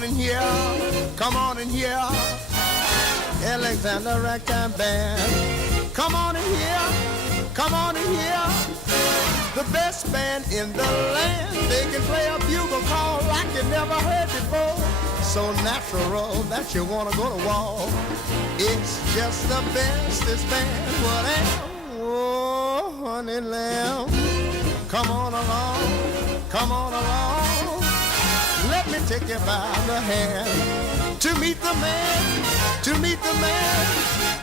on in here, come on in here, Alexander Ragtime Band. Come on in here, come on in here, the best band in the land. They can play a bugle call like you never heard before. So natural that you wanna go to war. It's just the bestest band, whatever. Oh, honey lamb, come on along, come on along. Let me take you by the hand to meet the man, to meet the man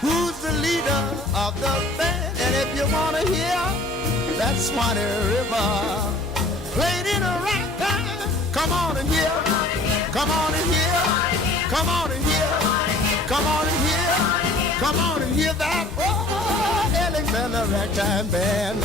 who's the leader of the band. And if you wanna hear that Swanee River played in a ragtime, come on in here, come on in here, come on in here, come on in here, come on and hear that Alexander Ragtime Band.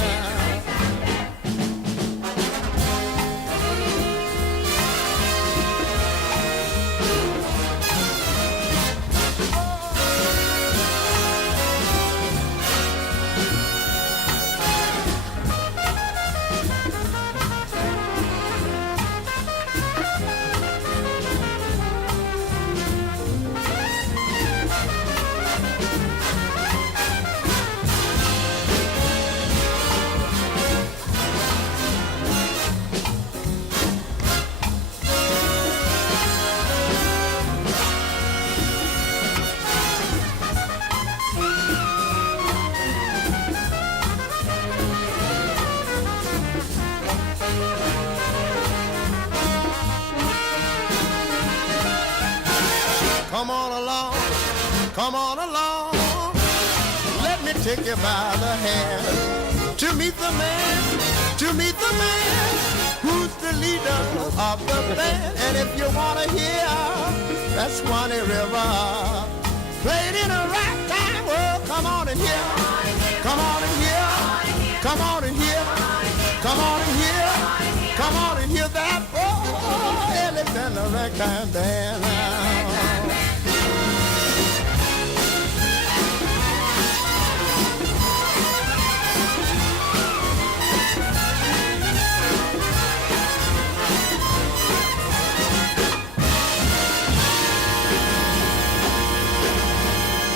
Come on along, come on along. Let me take you by the hand to meet the man, to meet the man who's the leader of the band. And if you wanna hear that Swanee River played in a ragtime, well, come on in here, come on in here, come on in here, come on in here, come on and hear that Alexander Ragtime Band.